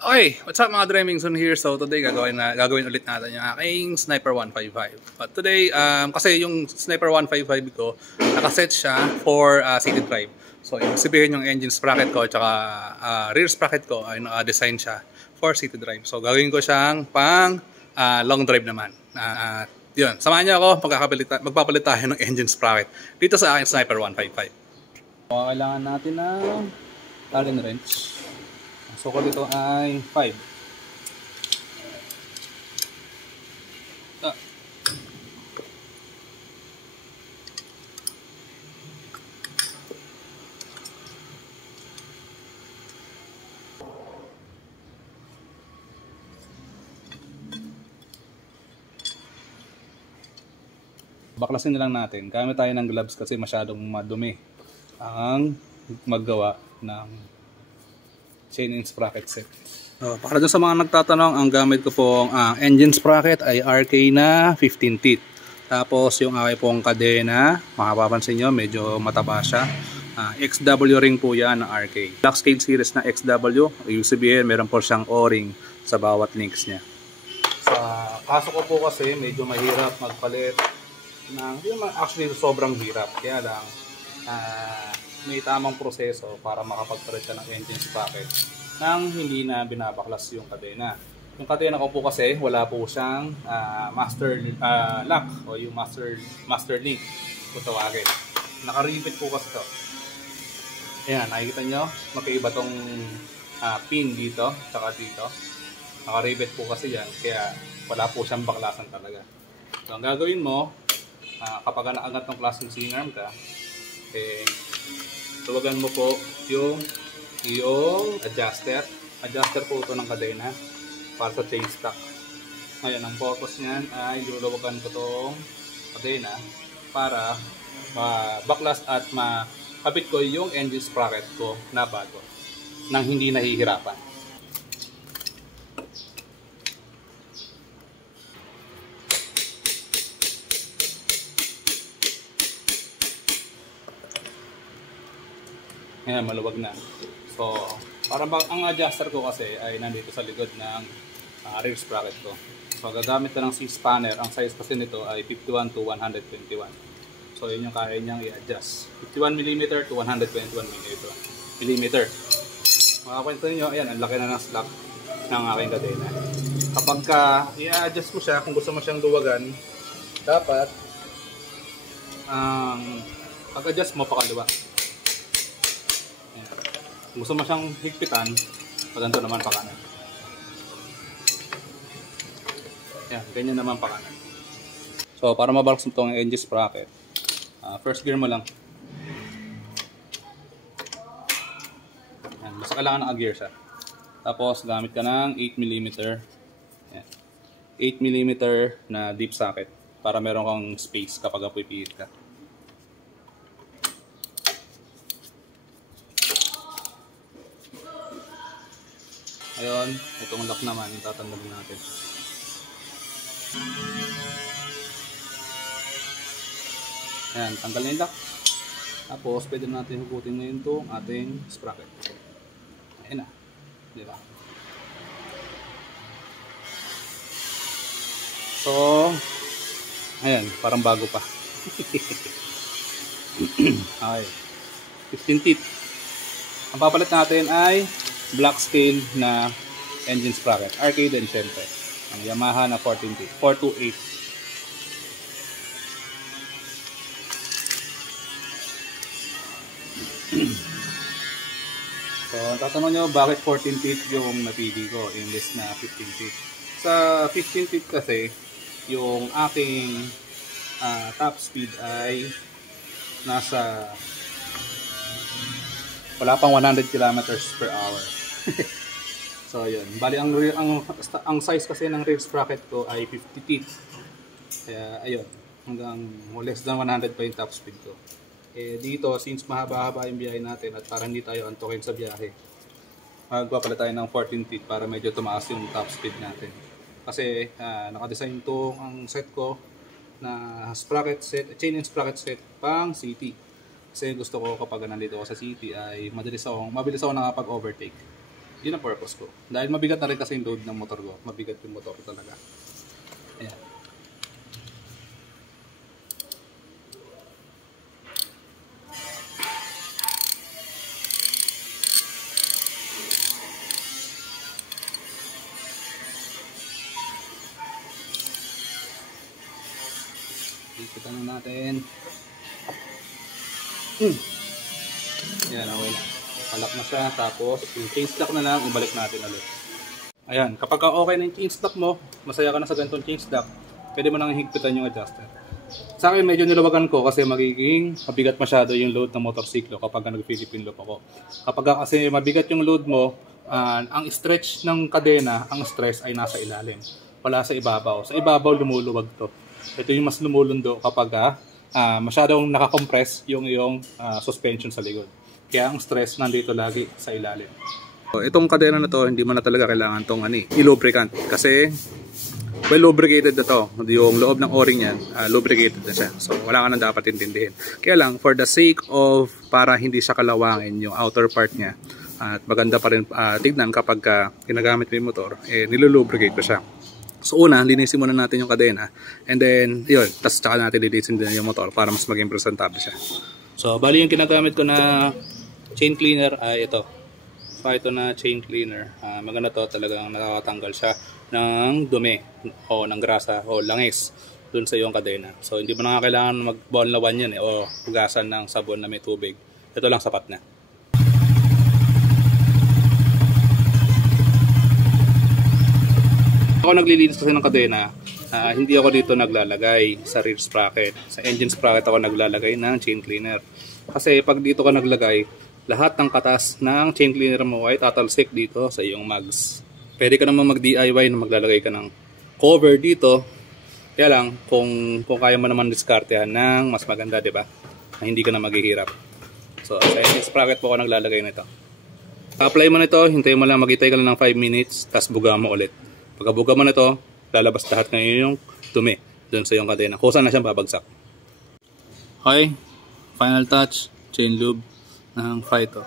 Okay, what's up mga Dremingson here? So today gagawin ulit natin yung aking Sniper 155. But today, kasi yung Sniper 155 ko, nakaset siya for city drive. So ibig sabihin yung engine sprocket ko at rear sprocket ko ay naka-design siya for city drive. So gagawin ko siyang pang long drive naman. Yun, samahan niyo ako, magpapalit tayo ng engine sprocket dito sa aking Sniper 155. So, kailangan natin ng Allen wrench. So ko dito ay 5. Baklasin na lang natin. Gamit tayo ng gloves kasi masyadong madumi ang maggawa ng chain and sprocket set. Para dun sa mga nagtatanong, ang gamit ko pong engine sprocket ay RK na 15 teeth. Tapos yung aking pong kadena, makapapansin nyo, medyo mataba siya. XW ring po yan ng RK. Black scale series na XW, ibig sabihin meron po siyang O-ring sa bawat links niya. Sa kaso ko po kasi medyo mahirap magpalit ng, actually sobrang hirap. Kaya lang, may tamang proseso para makapagpalit ka ng engine sprocket nang hindi na binabaklas yung kadena. Yung kadena ko po kasi wala po siyang master lock o yung master link kung tawagin. Naka-rivet po kasi to. Ayan, nakikita nyo, magkaiba tong pin dito tsaka dito. Naka-rivet po kasi yan, kaya wala po siyang baklasan talaga. So ang gagawin mo, kapag nakaangat ng klaseng sinarm ka, tuwagan mo po yung adjuster po ito ng kadena para sa chain stock. Ngayon, ang purpose niyan ay luluwagan ko itong kadena para baklas at makabit ko yung engine sprocket ko na bago nang hindi nahihirapan. Ayan, maluwag na. So, ang adjuster ko kasi ay nandito sa likod ng rear sprocket ko. So, gagamit ko ng C-spanner. Ang size kasi nito ay 51 to 121. So, yun yung kaya niyang i-adjust. 51mm to 121mm. Makakwento niyo, ayan, ang laki na ng slack ng aking kadena. Kapag i-adjust mo siya, kung gusto mo siyang luwagan, dapat pag-adjust mo pakaliwa. Kung gusto mo siyang higpitan, paganto naman pa kanan. Yan, ganyan naman pa kanan. So, para mabalaks mo itong engine sprocket, first gear mo lang. Yan, basta kailangan naka-gear siya. Tapos, gamit ka ng 8mm. Yan, 8mm na deep socket para meron kang space kapag pipihit ka. Ayun, itong lock naman, yung tatanggalin natin. Ayan, tanggalin yung lock. Tapos, pwede natin hugutin ngayon itong ating sprocket. Ayan na. Diba? So, ayan, parang bago pa. Okay. 15 teeth. Ang papalit natin ay black scale na engine sprocket. RK din syempre. Ang Yamaha na 14 teeth. 428. So, tatanong nyo bakit 14 teeth yung napili ko imbes na 15 teeth. Sa 15 teeth kasi, yung aking top speed ay nasa wala pang 100 kilometers per hour. So yun, bali ang size kasi ng rear sprocket ko ay 50 teeth. Kaya ayun, hanggang less than 100 pa yung top speed ko. Dito, since mahaba-haba yung biyahe natin at para hindi tayo antukin sa biyahe, magpapalit tayo ng 14 teeth para medyo tumaas yung top speed natin. Kasi nakadesign to ang set ko na sprocket set, chain and sprocket set pang city. Kasi gusto ko kapag nandito ako sa city ay mabilis ako nakapag-overtake. Yun ang purpose ko. Dahil mabigat na rin kasi yung load ng motor ko. Mabigat yung motor ko talaga. Ayan. Ipitan na natin. Ayan, okay na. Palak na siya. Tapos, yung change lock na lang, ibalik natin ulit. Ayan, kapag okay na yung change lock mo, masaya ka na sa ganitong change lock, pwede mo nang higpitan yung adjuster. Sa akin, medyo nilawagan ko kasi magiging mabigat masyado yung load ng motorsiklo kapag nag-Philippine loop ako. Kapag kasi mabigat yung load mo, ang stretch ng kadena, ang stress ay nasa ilalim. Wala sa ibabaw. Sa ibabaw, lumuluwag to. Ito yung mas lumulundo kapag masyadong nakakompress yung iyong suspension sa likod. Kaya ang stress nandito lagi sa ilalim. So, itong kadena na to, hindi mo na talaga kailangan itong i-lubricant. Kasi, well lubricated na to. Yung loob ng o-ring yan, lubricated na siya. So, wala ka na dapat intindihin. Kaya lang, for the sake of para hindi siya kalawangin yung outer part niya, at maganda pa rin tignan kapag ginagamit mo yung motor, nilulubricate ko siya. So una, linisin muna natin yung kadena. And then, yun, tapos tsaka natin linisin din yung motor para mas maging presentable siya. So, bali yung ginagamit ko na chain cleaner ay ito. Ito na chain cleaner. Maganda to, talagang nakakatanggal siya ng dumi o ng grasa o langis dun sa iyong kadena. So, hindi mo na kailangan mag-bonlawan yan o hugasan ng sabon na may tubig. Ito lang sapat na. Ako naglilinis kasi ng kadena, hindi ako dito naglalagay sa rear sprocket. Sa engine sprocket ako naglalagay ng chain cleaner. Kasi pag dito ka naglagay, lahat ng katas ng chain cleaner mo ay tatalsik dito sa iyong mags. Pwede ka naman mag-DIY na maglalagay ka ng cover dito. Kaya lang, kung kaya mo naman diskartehan ng mas maganda, di ba? Na hindi ka na maghihirap. So, sa engine sprocket po ako naglalagay nito. Apply mo nito, hintayin mo lang, mag-itay ka lang ng 5 minutes, tapos buga mo ulit. Pagkabuga mo na ito, lalabas lahat ngayon yung dumi doon sa iyong kadena. Kusa na siyang babagsak. Okay, final touch, chain lube ng Phyto.